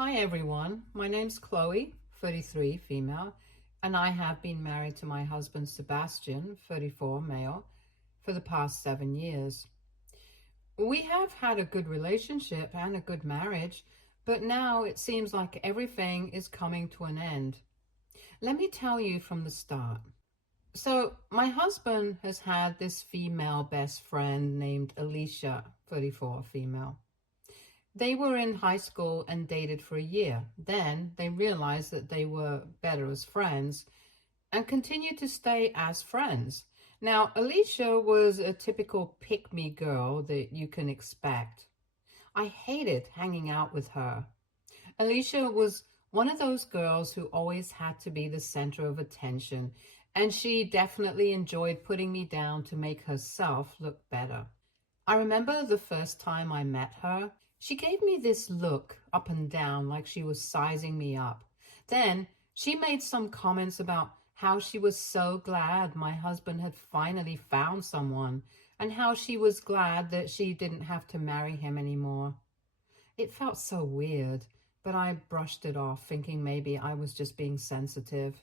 Hi everyone, my name's Chloe, 33, female, and I have been married to my husband Sebastian, 34, male, for the past 7 years. We have had a good relationship and a good marriage, but now it seems like everything is coming to an end. Let me tell you from the start. So, my husband has had this female best friend named Alicia, 34, female. They were in high school and dated for a year. Then they realized that they were better as friends and continued to stay as friends. Now, Alicia was a typical pick-me girl that you can expect. I hated hanging out with her. Alicia was one of those girls who always had to be the center of attention, and she definitely enjoyed putting me down to make herself look better. I remember the first time I met her, she gave me this look up and down like she was sizing me up. Then she made some comments about how she was so glad my husband had finally found someone and how she was glad that she didn't have to marry him anymore. It felt so weird, but I brushed it off, thinking maybe I was just being sensitive.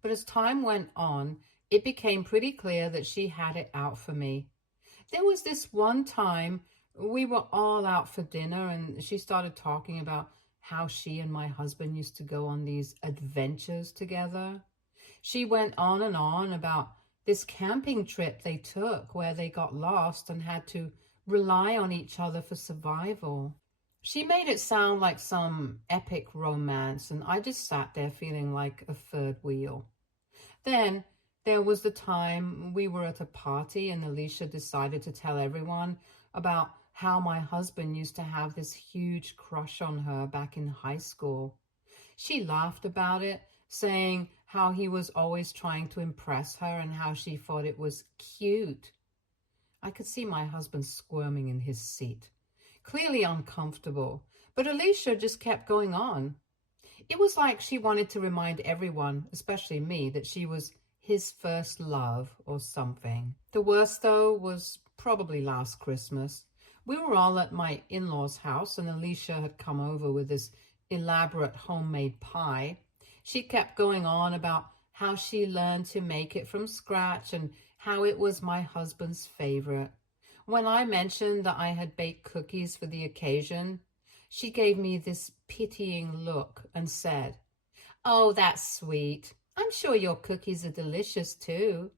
But as time went on, it became pretty clear that she had it out for me. There was this one time we were all out for dinner and she started talking about how she and my husband used to go on these adventures together. She went on and on about this camping trip they took where they got lost and had to rely on each other for survival. She made it sound like some epic romance, and I just sat there feeling like a third wheel. Then there was the time we were at a party and Alicia decided to tell everyone about how my husband used to have this huge crush on her back in high school. She laughed about it, saying how he was always trying to impress her and how she thought it was cute. I could see my husband squirming in his seat, clearly uncomfortable, but Alicia just kept going on. It was like she wanted to remind everyone, especially me, that she was his first love or something. The worst, though, was probably last Christmas. We were all at my in-laws' house and Alicia had come over with this elaborate homemade pie. She kept going on about how she learned to make it from scratch and how it was my husband's favorite. When I mentioned that I had baked cookies for the occasion, she gave me this pitying look and said, "Oh, that's sweet. I'm sure your cookies are delicious too."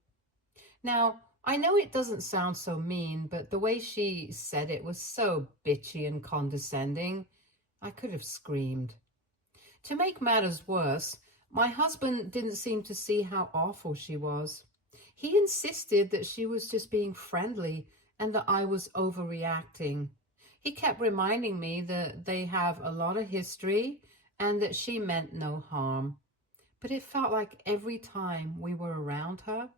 Now, I know it doesn't sound so mean, but the way she said it was so bitchy and condescending, I could have screamed. To make matters worse, my husband didn't seem to see how awful she was. He insisted that she was just being friendly and that I was overreacting. He kept reminding me that they have a lot of history and that she meant no harm. But it felt like every time we were around her,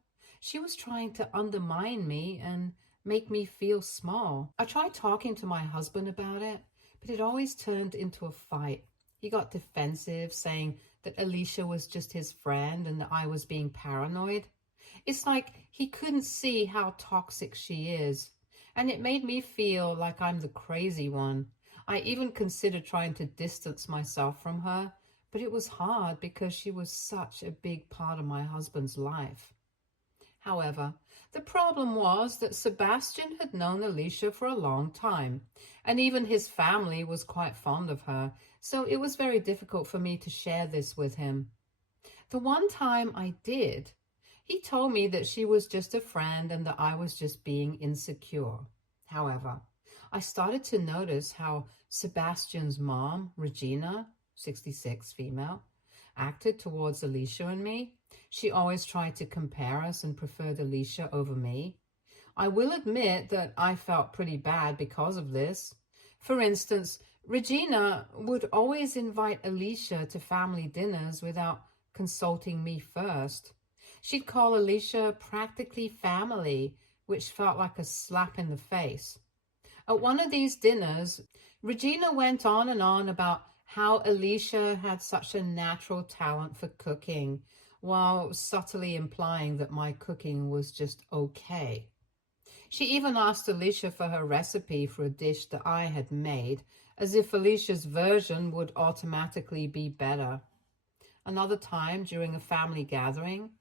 she was trying to undermine me and make me feel small. I tried talking to my husband about it, but it always turned into a fight. He got defensive, saying that Alicia was just his friend and that I was being paranoid. It's like he couldn't see how toxic she is, and it made me feel like I'm the crazy one. I even considered trying to distance myself from her, but it was hard because she was such a big part of my husband's life. However, the problem was that Sebastian had known Alicia for a long time, and even his family was quite fond of her, so it was very difficult for me to share this with him. The one time I did, he told me that she was just a friend and that I was just being insecure. However, I started to notice how Sebastian's mom, Regina, 66, female, acted towards Alicia and me. She always tried to compare us and preferred Alicia over me. I will admit that I felt pretty bad because of this. For instance, Regina would always invite Alicia to family dinners without consulting me first. She'd call Alicia practically family, which felt like a slap in the face. At one of these dinners, Regina went on and on about how Alicia had such a natural talent for cooking, while subtly implying that my cooking was just okay. She even asked Alicia for her recipe for a dish that I had made, as if Alicia's version would automatically be better. Another time, during a family gathering,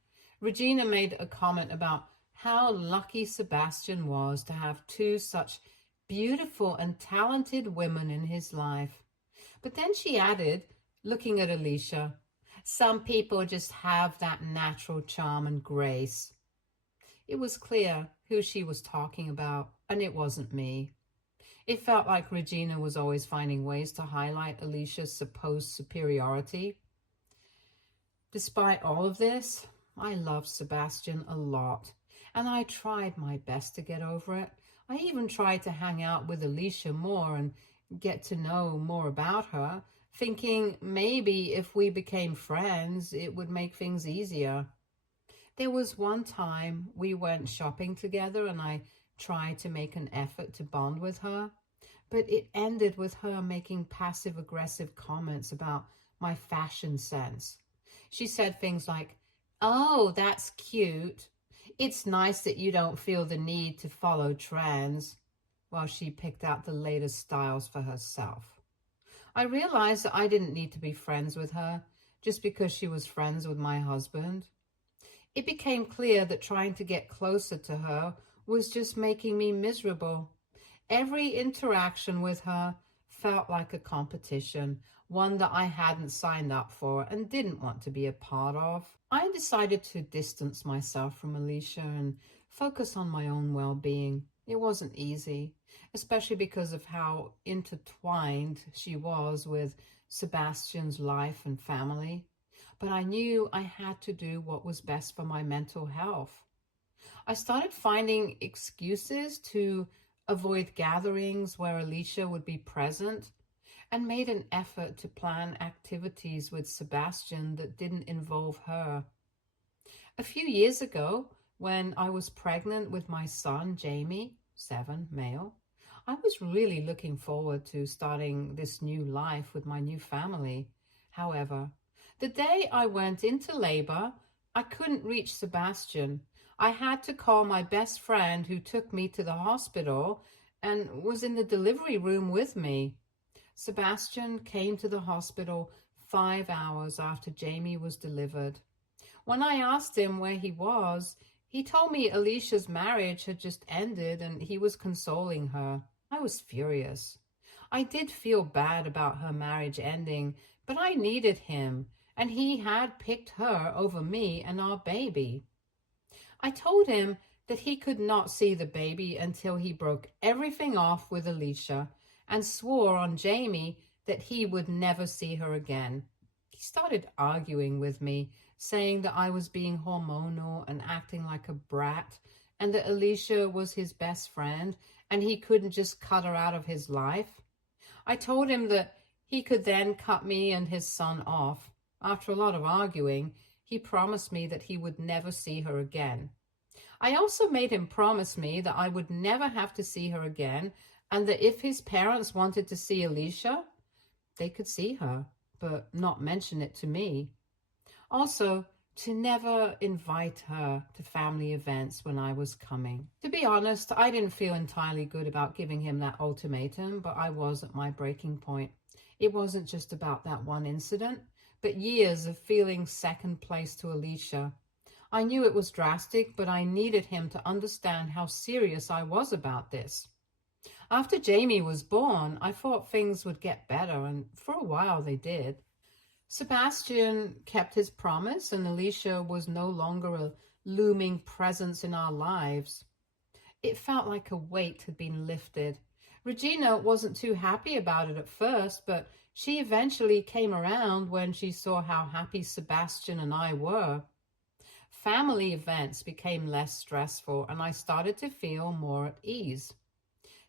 Regina made a comment about how lucky Sebastian was to have two such beautiful and talented women in his life. But then she added, looking at Alicia, some people just have that natural charm and grace. It was clear who she was talking about, and it wasn't me. It felt like Regina was always finding ways to highlight Alicia's supposed superiority. Despite all of this, I loved Sebastian a lot, and I tried my best to get over it. I even tried to hang out with Alicia more and get to know more about her, thinking maybe if we became friends, it would make things easier. There was one time we went shopping together and I tried to make an effort to bond with her, but it ended with her making passive-aggressive comments about my fashion sense. She said things like, "Oh, that's cute. It's nice that you don't feel the need to follow trends," while she picked out the latest styles for herself. I realized that I didn't need to be friends with her just because she was friends with my husband. It became clear that trying to get closer to her was just making me miserable. Every interaction with her felt like a competition, one that I hadn't signed up for and didn't want to be a part of. I decided to distance myself from Alicia and focus on my own well-being. It wasn't easy, especially because of how intertwined she was with Sebastian's life and family. But I knew I had to do what was best for my mental health. I started finding excuses to avoid gatherings where Alicia would be present and made an effort to plan activities with Sebastian that didn't involve her. A few years ago, when I was pregnant with my son, Jamie, 7, male, I was really looking forward to starting this new life with my new family. However, the day I went into labor, I couldn't reach Sebastian. I had to call my best friend who took me to the hospital and was in the delivery room with me. Sebastian came to the hospital 5 hours after Jamie was delivered. When I asked him where he was, he told me Alicia's marriage had just ended and he was consoling her. I was furious. I did feel bad about her marriage ending, but I needed him, and he had picked her over me and our baby. I told him that he could not see the baby until he broke everything off with Alicia and swore on Jamie that he would never see her again. He started arguing with me, saying that I was being hormonal and acting like a brat, and that Alicia was his best friend and he couldn't just cut her out of his life. I told him that he could then cut me and his son off. After a lot of arguing, he promised me that he would never see her again. I also made him promise me that I would never have to see her again, and that if his parents wanted to see Alicia, they could see her, but not mention it to me. Also, to never invite her to family events when I was coming. To be honest, I didn't feel entirely good about giving him that ultimatum, but I was at my breaking point. It wasn't just about that one incident, but years of feeling second place to Alicia. I knew it was drastic, but I needed him to understand how serious I was about this. After Jamie was born, I thought things would get better, and for a while they did. Sebastian kept his promise, and Alicia was no longer a looming presence in our lives. It felt like a weight had been lifted. Regina wasn't too happy about it at first, but she eventually came around when she saw how happy Sebastian and I were. Family events became less stressful, and I started to feel more at ease.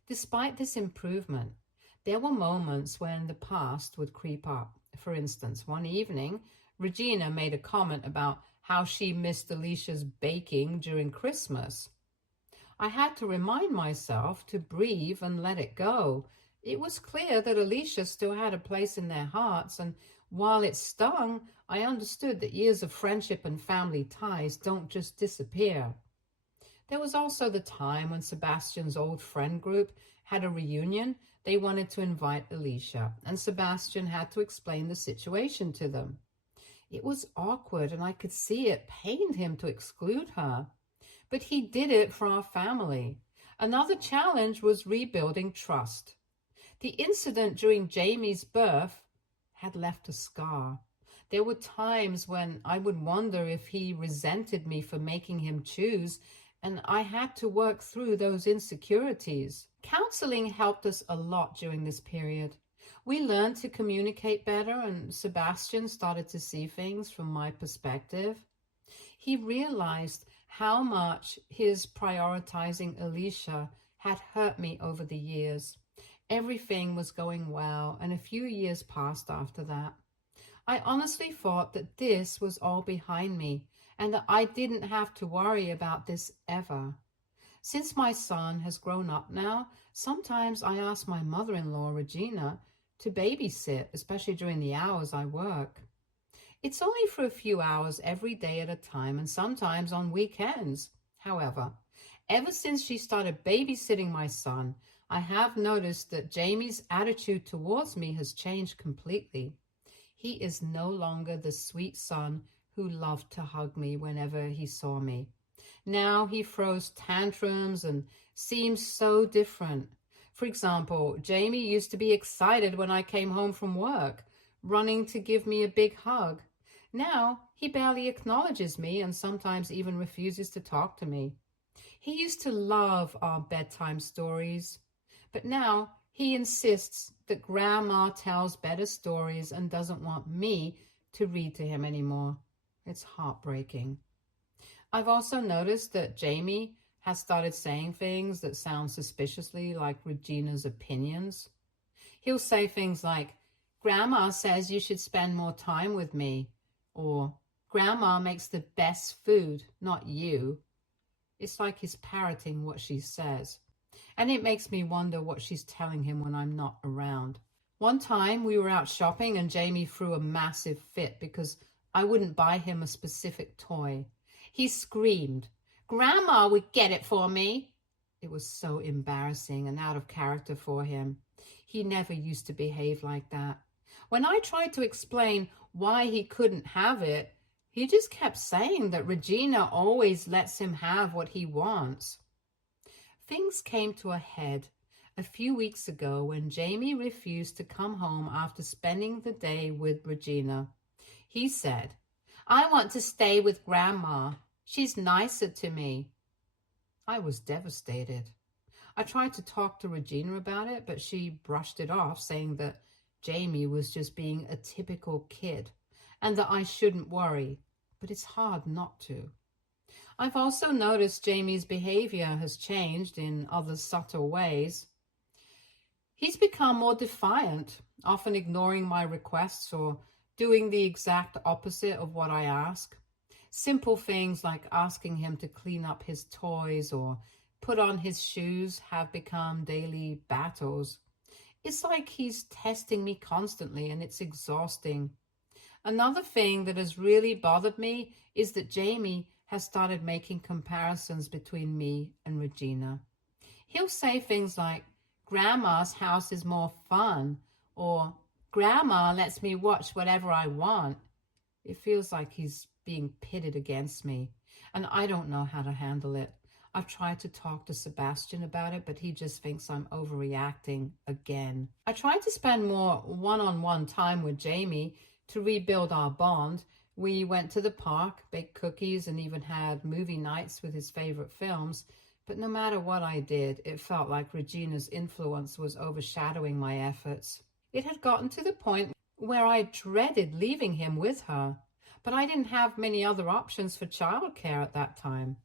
Despite this improvement, there were moments when the past would creep up. For instance, one evening, Regina made a comment about how she missed Alicia's baking during Christmas. I had to remind myself to breathe and let it go. It was clear that Alicia still had a place in their hearts, and while it stung, I understood that years of friendship and family ties don't just disappear. There was also the time when Sebastian's old friend group had a reunion. They wanted to invite Alicia, and Sebastian had to explain the situation to them. It was awkward, and I could see it pained him to exclude her. But he did it for our family. Another challenge was rebuilding trust. The incident during Jamie's birth had left a scar. There were times when I would wonder if he resented me for making him choose, and I had to work through those insecurities. Counseling helped us a lot during this period. We learned to communicate better, and Sebastian started to see things from my perspective. He realized how much his prioritizing Alicia had hurt me over the years. Everything was going well, and a few years passed after that. I honestly thought that this was all behind me and that I didn't have to worry about this ever. Since my son has grown up now, sometimes I ask my mother-in-law, Regina, to babysit, especially during the hours I work. It's only for a few hours every day at a time and sometimes on weekends. However, ever since she started babysitting my son, I have noticed that Jamie's attitude towards me has changed completely. He is no longer the sweet son who loved to hug me whenever he saw me. Now he throws tantrums and seems so different. For example, Jamie used to be excited when I came home from work, running to give me a big hug. Now he barely acknowledges me and sometimes even refuses to talk to me. He used to love our bedtime stories, but now he insists that Grandma tells better stories and doesn't want me to read to him anymore. It's heartbreaking. I've also noticed that Jamie has started saying things that sound suspiciously like Regina's opinions. He'll say things like, "Grandma says you should spend more time with me," or "Grandma makes the best food, not you." It's like he's parroting what she says. And it makes me wonder what she's telling him when I'm not around. One time we were out shopping and Jamie threw a massive fit because I wouldn't buy him a specific toy. He screamed, "Grandma would get it for me." It was so embarrassing and out of character for him. He never used to behave like that. When I tried to explain why he couldn't have it, he just kept saying that Regina always lets him have what he wants. Things came to a head a few weeks ago when Jamie refused to come home after spending the day with Regina. He said, "I want to stay with Grandma. She's nicer to me." I was devastated. I tried to talk to Regina about it, but she brushed it off, saying that Jamie was just being a typical kid and that I shouldn't worry, but it's hard not to. I've also noticed Jamie's behavior has changed in other subtle ways. He's become more defiant, often ignoring my requests or doing the exact opposite of what I ask. Simple things like asking him to clean up his toys or put on his shoes have become daily battles. It's like he's testing me constantly, and it's exhausting. Another thing that has really bothered me is that Jamie has started making comparisons between me and Regina. He'll say things like, "Grandma's house is more fun," or "Grandma lets me watch whatever I want." It feels like he's being pitted against me, and I don't know how to handle it. I've tried to talk to Sebastian about it, but he just thinks I'm overreacting again. I tried to spend more one-on-one time with Jamie to rebuild our bond. We went to the park, baked cookies, and even had movie nights with his favorite films. But no matter what I did, it felt like Regina's influence was overshadowing my efforts. It had gotten to the point where I dreaded leaving him with her, but I didn't have many other options for childcare at that time.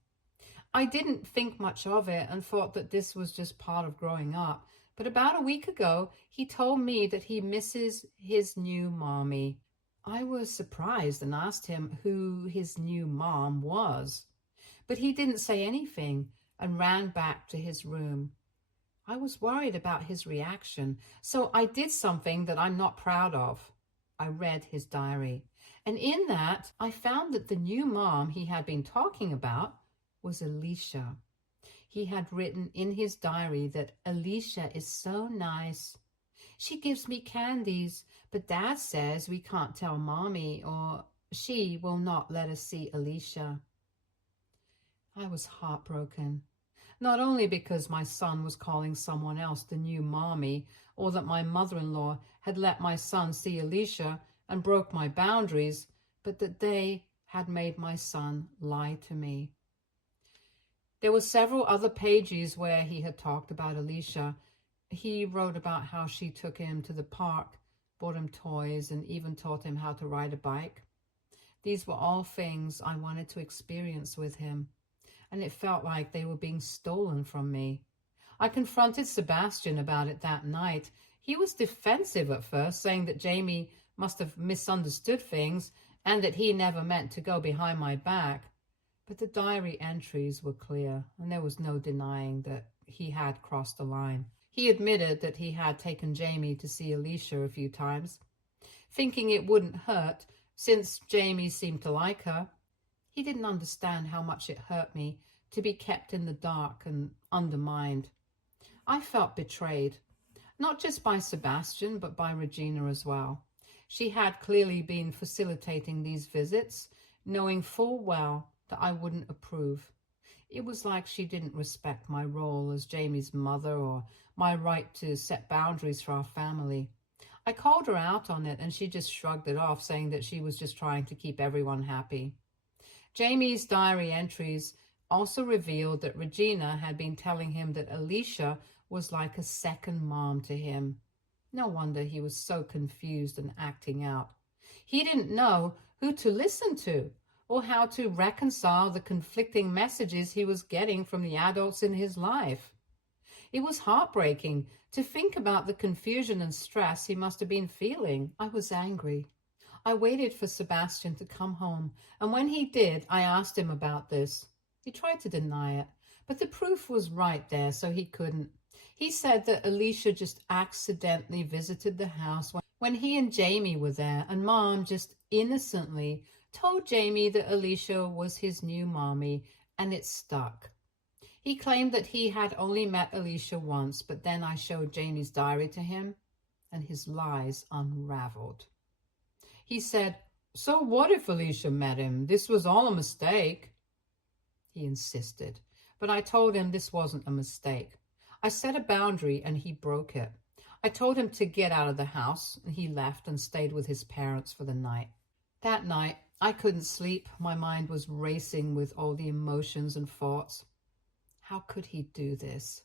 I didn't think much of it and thought that this was just part of growing up. But about a week ago, he told me that he misses his new mommy. I was surprised and asked him who his new mom was, but he didn't say anything and ran back to his room. I was worried about his reaction, so I did something that I'm not proud of. I read his diary, and in that, I found that the new mom he had been talking about was Alicia. He had written in his diary that Alicia is so nice. She gives me candies, but Dad says we can't tell Mommy or she will not let us see Alicia. I was heartbroken, not only because my son was calling someone else the new Mommy, or that my mother-in-law had let my son see Alicia and broke my boundaries, but that they had made my son lie to me. There were several other pages where he had talked about Alicia. He wrote about how she took him to the park, bought him toys, and even taught him how to ride a bike. These were all things I wanted to experience with him, and it felt like they were being stolen from me. I confronted Sebastian about it that night. He was defensive at first, saying that Jamie must have misunderstood things and that he never meant to go behind my back. But the diary entries were clear, and there was no denying that he had crossed the line. He admitted that he had taken Jamie to see Alicia a few times, thinking it wouldn't hurt since Jamie seemed to like her. He didn't understand how much it hurt me to be kept in the dark and undermined. I felt betrayed, not just by Sebastian, but by Regina as well. She had clearly been facilitating these visits, knowing full well that I wouldn't approve. It was like she didn't respect my role as Jamie's mother or my right to set boundaries for our family. I called her out on it and she just shrugged it off, saying that she was just trying to keep everyone happy. Jamie's diary entries also revealed that Regina had been telling him that Alicia was like a second mom to him. No wonder he was so confused and acting out. He didn't know who to listen to or how to reconcile the conflicting messages he was getting from the adults in his life. It was heartbreaking to think about the confusion and stress he must have been feeling. I was angry. I waited for Sebastian to come home, and when he did, I asked him about this. He tried to deny it, but the proof was right there, so he couldn't. He said that Alicia just accidentally visited the house when he and Jamie were there, and Mom just innocently told Jamie that Alicia was his new mommy, and it stuck. He claimed that he had only met Alicia once, but then I showed Jamie's diary to him, and his lies unraveled. He said, "So what if Alicia met him? This was all a mistake." He insisted, but I told him this wasn't a mistake. I set a boundary and he broke it. I told him to get out of the house, and he left and stayed with his parents for the night. That night, I couldn't sleep. My mind was racing with all the emotions and thoughts. How could he do this?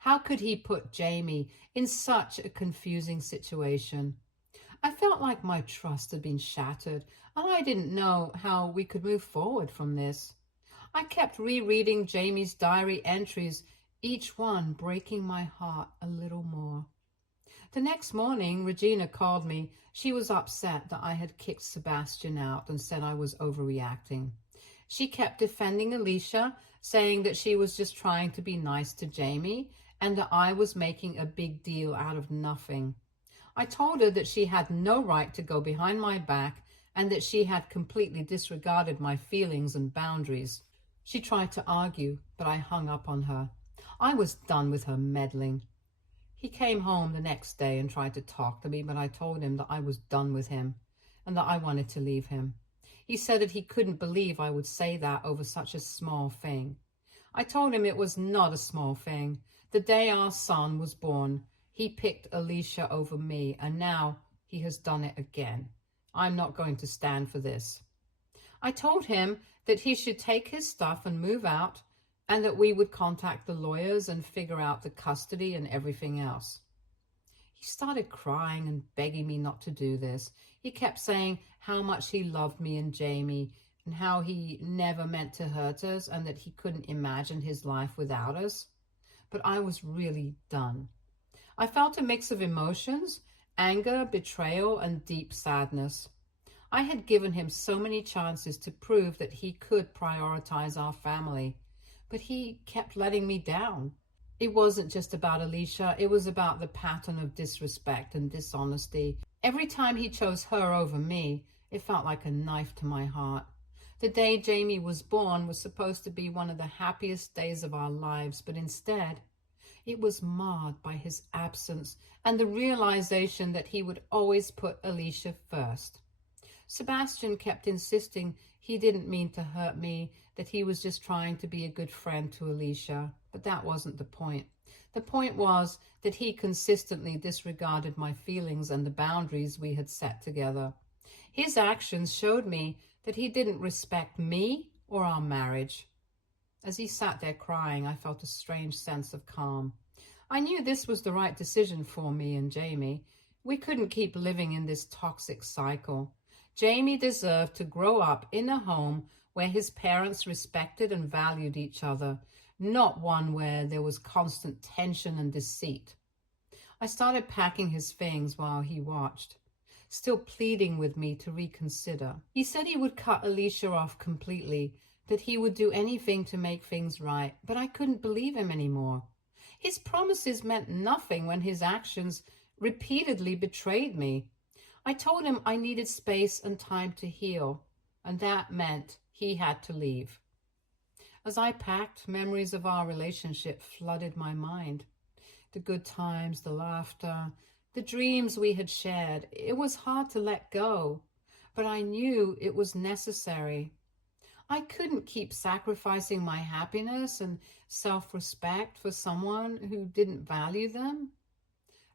How could he put Jamie in such a confusing situation? I felt like my trust had been shattered, and I didn't know how we could move forward from this. I kept rereading Jamie's diary entries, each one breaking my heart a little more. The next morning, Regina called me. She was upset that I had kicked Sebastian out and said I was overreacting. She kept defending Alicia, saying that she was just trying to be nice to Jamie and that I was making a big deal out of nothing. I told her that she had no right to go behind my back and that she had completely disregarded my feelings and boundaries. She tried to argue, but I hung up on her. I was done with her meddling. He came home the next day and tried to talk to me, but I told him that I was done with him and that I wanted to leave him. He said that he couldn't believe I would say that over such a small thing. I told him it was not a small thing. The day our son was born, he picked Alicia over me, and now he has done it again. I'm not going to stand for this. I told him that he should take his stuff and move out, and that we would contact the lawyers and figure out the custody and everything else. He started crying and begging me not to do this. He kept saying how much he loved me and Jamie and how he never meant to hurt us and that he couldn't imagine his life without us. But I was really done. I felt a mix of emotions, anger, betrayal, and deep sadness. I had given him so many chances to prove that he could prioritize our family, but he kept letting me down. It wasn't just about Alicia, it was about the pattern of disrespect and dishonesty. Every time he chose her over me, it felt like a knife to my heart. The day Jamie was born was supposed to be one of the happiest days of our lives, but instead, it was marred by his absence and the realization that he would always put Alicia first. Sebastian kept insisting he didn't mean to hurt me, that he was just trying to be a good friend to Alicia, but that wasn't the point. The point was that he consistently disregarded my feelings and the boundaries we had set together. His actions showed me that he didn't respect me or our marriage. As he sat there crying, I felt a strange sense of calm. I knew this was the right decision for me and Jamie. We couldn't keep living in this toxic cycle. Jamie deserved to grow up in a home where his parents respected and valued each other, not one where there was constant tension and deceit. I started packing his things while he watched, still pleading with me to reconsider. He said he would cut Alicia off completely, that he would do anything to make things right, but I couldn't believe him anymore. His promises meant nothing when his actions repeatedly betrayed me. I told him I needed space and time to heal, and that meant he had to leave. As I packed, memories of our relationship flooded my mind. The good times, the laughter, the dreams we had shared. It was hard to let go, but I knew it was necessary. I couldn't keep sacrificing my happiness and self-respect for someone who didn't value them.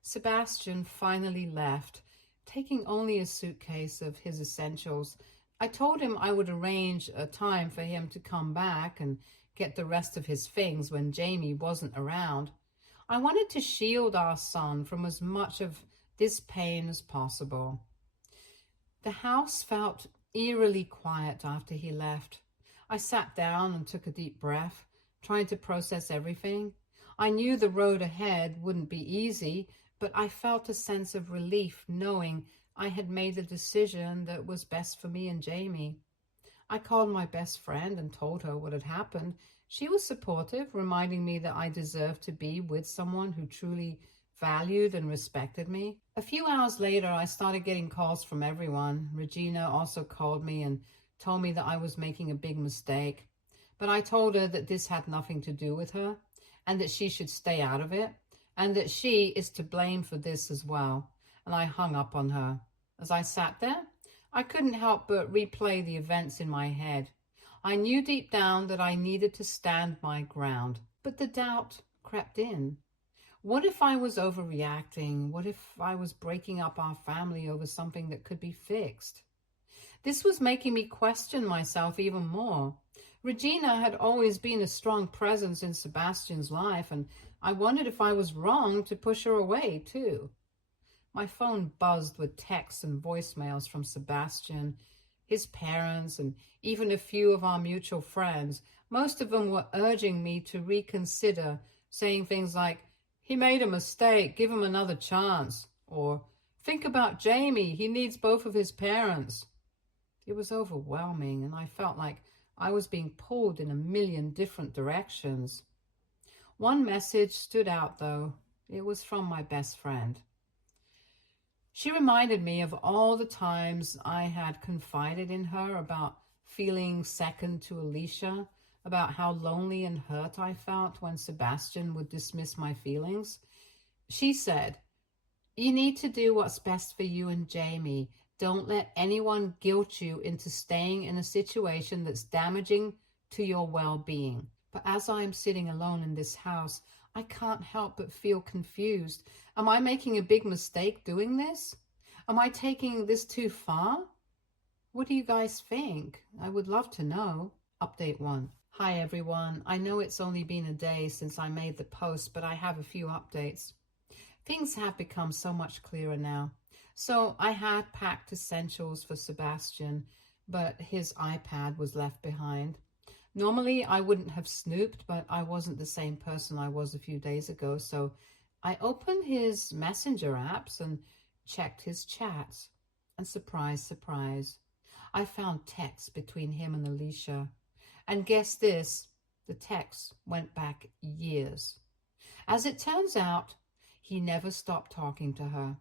Sebastian finally left, taking only a suitcase of his essentials. I told him I would arrange a time for him to come back and get the rest of his things when Jamie wasn't around. I wanted to shield our son from as much of this pain as possible. The house felt eerily quiet after he left. I sat down and took a deep breath, trying to process everything. I knew the road ahead wouldn't be easy, but I felt a sense of relief knowing I had made a decision that was best for me and Jamie. I called my best friend and told her what had happened. She was supportive, reminding me that I deserved to be with someone who truly valued and respected me. A few hours later, I started getting calls from everyone. Regina also called me and told me that I was making a big mistake. But I told her that this had nothing to do with her and that she should stay out of it and that she is to blame for this as well. And I hung up on her. As I sat there, I couldn't help but replay the events in my head. I knew deep down that I needed to stand my ground, but the doubt crept in. What if I was overreacting? What if I was breaking up our family over something that could be fixed? This was making me question myself even more. Regina had always been a strong presence in Sebastian's life, and I wondered if I was wrong to push her away too. My phone buzzed with texts and voicemails from Sebastian, his parents, and even a few of our mutual friends. Most of them were urging me to reconsider, saying things like, "He made a mistake, give him another chance," or "Think about Jamie, he needs both of his parents." It was overwhelming, and I felt like I was being pulled in a million different directions. One message stood out, though. It was from my best friend. She reminded me of all the times I had confided in her about feeling second to Alicia, about how lonely and hurt I felt when Sebastian would dismiss my feelings. She said, "You need to do what's best for you and Jamie. Don't let anyone guilt you into staying in a situation that's damaging to your well-being." But as I am sitting alone in this house, I can't help but feel confused. Am I making a big mistake doing this? Am I taking this too far? What do you guys think? I would love to know. Update 1. Hi everyone. I know it's only been a day since I made the post, but I have a few updates. Things have become so much clearer now. So I had packed essentials for Sebastian, but his iPad was left behind. Normally I wouldn't have snooped, but I wasn't the same person I was a few days ago, so I opened his messenger apps and checked his chats. And surprise, surprise, I found texts between him and Alicia. And guess this, the texts went back years. As it turns out, he never stopped talking to her.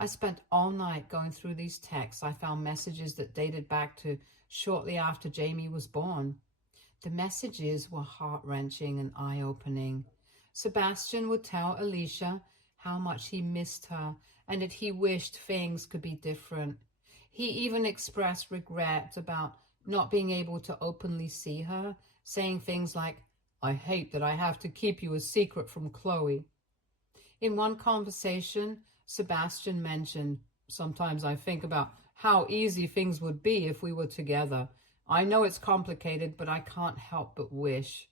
I spent all night going through these texts. I found messages that dated back to shortly after Jamie was born. The messages were heart-wrenching and eye-opening. Sebastian would tell Alicia how much he missed her and that he wished things could be different. He even expressed regret about not being able to openly see her, saying things like, "I hate that I have to keep you a secret from Chloe." In one conversation, Sebastian mentioned, "Sometimes I think about how easy things would be if we were together. I know it's complicated, but I can't help but wish."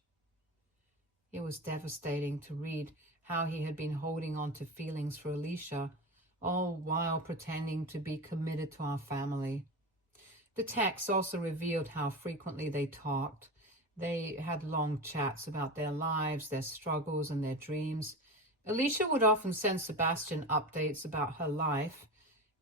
It was devastating to read how he had been holding on to feelings for Alicia, all while pretending to be committed to our family. The text also revealed how frequently they talked. They had long chats about their lives, their struggles, and their dreams. Alicia would often send Sebastian updates about her life,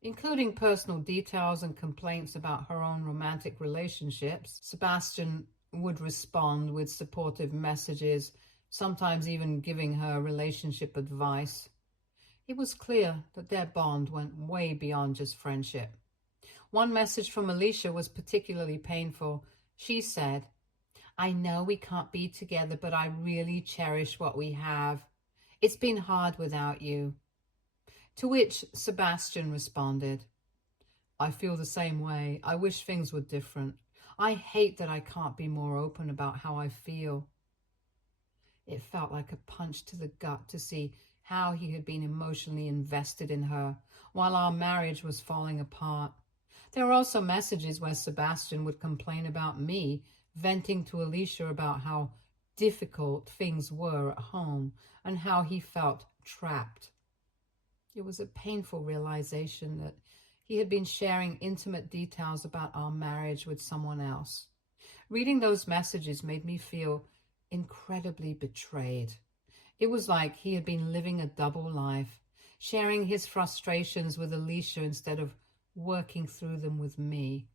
including personal details and complaints about her own romantic relationships. Sebastian would respond with supportive messages, sometimes even giving her relationship advice. It was clear that their bond went way beyond just friendship. One message from Alicia was particularly painful. She said, "I know we can't be together, but I really cherish what we have. It's been hard without you." To which Sebastian responded, "I feel the same way. I wish things were different. I hate that I can't be more open about how I feel." It felt like a punch to the gut to see how he had been emotionally invested in her while our marriage was falling apart. There were also messages where Sebastian would complain about me, venting to Alicia about how difficult things were at home and how he felt trapped. It was a painful realization that he had been sharing intimate details about our marriage with someone else. Reading those messages made me feel incredibly betrayed. It was like he had been living a double life, sharing his frustrations with Alicia instead of working through them with me.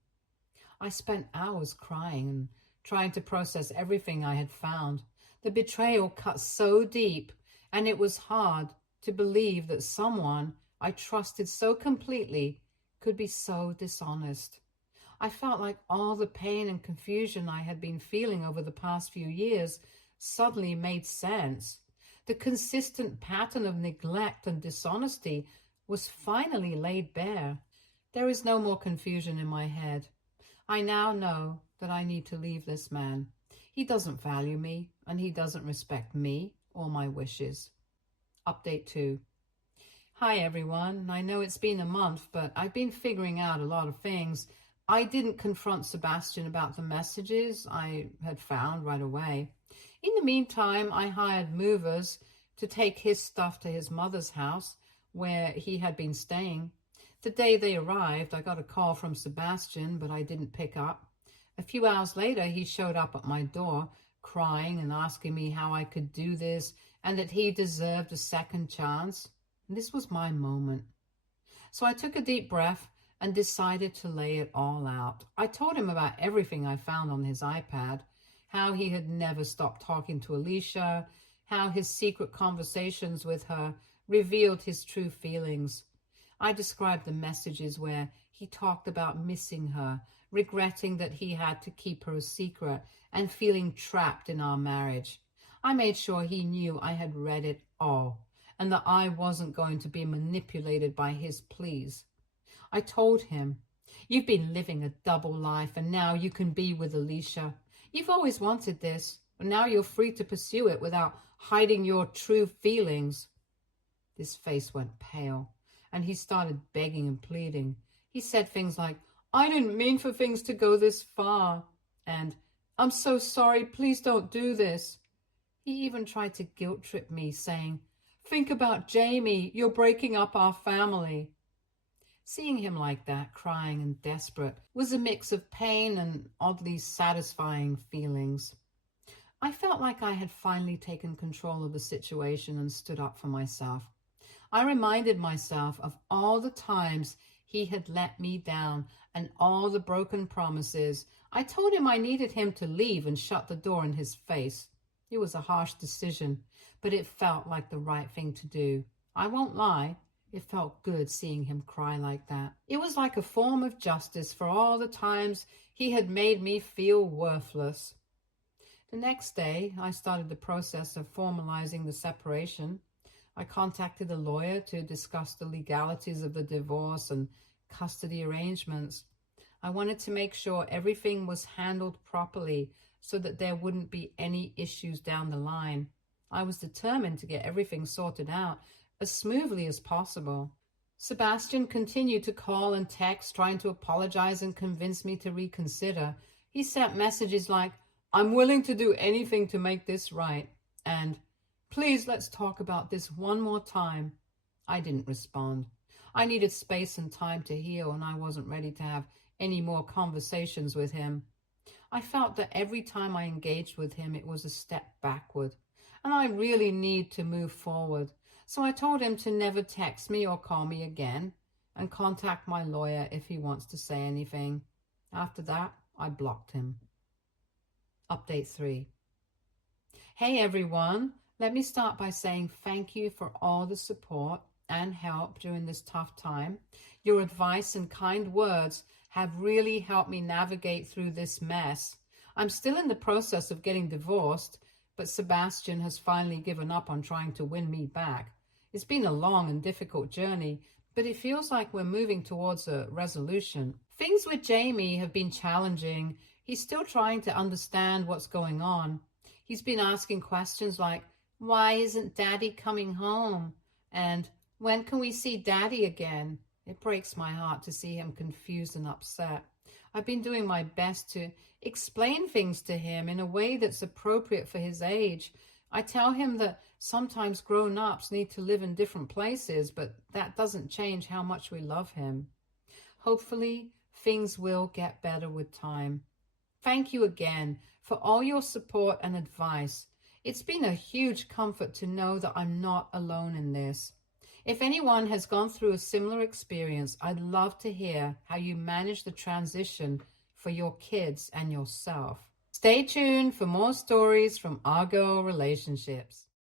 I spent hours crying and trying to process everything I had found. The betrayal cut so deep, and it was hard to believe that someone I trusted so completely could be so dishonest. I felt like all the pain and confusion I had been feeling over the past few years suddenly made sense. The consistent pattern of neglect and dishonesty was finally laid bare. There is no more confusion in my head. I now know that I need to leave this man. He doesn't value me, and he doesn't respect me or my wishes. Update 2. Hi everyone. I know it's been a month, but I've been figuring out a lot of things. I didn't confront Sebastian about the messages I had found right away. In the meantime, I hired movers to take his stuff to his mother's house where he had been staying. The day they arrived, I got a call from Sebastian, but I didn't pick up. A few hours later, he showed up at my door, crying and asking me how I could do this and that he deserved a second chance. And this was my moment. So I took a deep breath and decided to lay it all out. I told him about everything I found on his iPad, how he had never stopped talking to Alicia, how his secret conversations with her revealed his true feelings. I described the messages where he talked about missing her, regretting that he had to keep her a secret, and feeling trapped in our marriage. I made sure he knew I had read it all, and that I wasn't going to be manipulated by his pleas. I told him, "You've been living a double life, and now you can be with Alicia. You've always wanted this, and now you're free to pursue it without hiding your true feelings." His face went pale, and he started begging and pleading. He said things like, "I didn't mean for things to go this far," and "I'm so sorry, please don't do this." He even tried to guilt trip me, saying, "Think about Jamie, you're breaking up our family." Seeing him like that, crying and desperate, was a mix of pain and oddly satisfying feelings. I felt like I had finally taken control of the situation and stood up for myself. I reminded myself of all the times he had let me down and all the broken promises. I told him I needed him to leave and shut the door in his face. It was a harsh decision, but it felt like the right thing to do. I won't lie, It felt good seeing him cry like that. It was like a form of justice for all the times he had made me feel worthless. The next day, I started the process of formalizing the separation. I contacted a lawyer to discuss the legalities of the divorce and custody arrangements. I wanted to make sure everything was handled properly so that there wouldn't be any issues down the line. I was determined to get everything sorted out as smoothly as possible. Sebastian continued to call and text, trying to apologize and convince me to reconsider. He sent messages like, "I'm willing to do anything to make this right," and "Please, let's talk about this one more time." I didn't respond. I needed space and time to heal, and I wasn't ready to have any more conversations with him. I felt that every time I engaged with him, it was a step backward, and I really need to move forward. So I told him to never text me or call me again, and contact my lawyer if he wants to say anything. After that, I blocked him. Update 3. Hey everyone, let me start by saying thank you for all the support and help during this tough time. Your advice and kind words have really helped me navigate through this mess. I'm still in the process of getting divorced, but Sebastian has finally given up on trying to win me back. It's been a long and difficult journey, but it feels like we're moving towards a resolution. Things with Jamie have been challenging. He's still trying to understand what's going on. He's been asking questions like, "Why isn't Daddy coming home?" And "When can we see Daddy again?" It breaks my heart to see him confused and upset. I've been doing my best to explain things to him in a way that's appropriate for his age. I tell him that sometimes grown-ups need to live in different places, but that doesn't change how much we love him. Hopefully, things will get better with time. Thank you again for all your support and advice. It's been a huge comfort to know that I'm not alone in this. If anyone has gone through a similar experience, I'd love to hear how you manage the transition for your kids and yourself. Stay tuned for more stories from our girl relationships.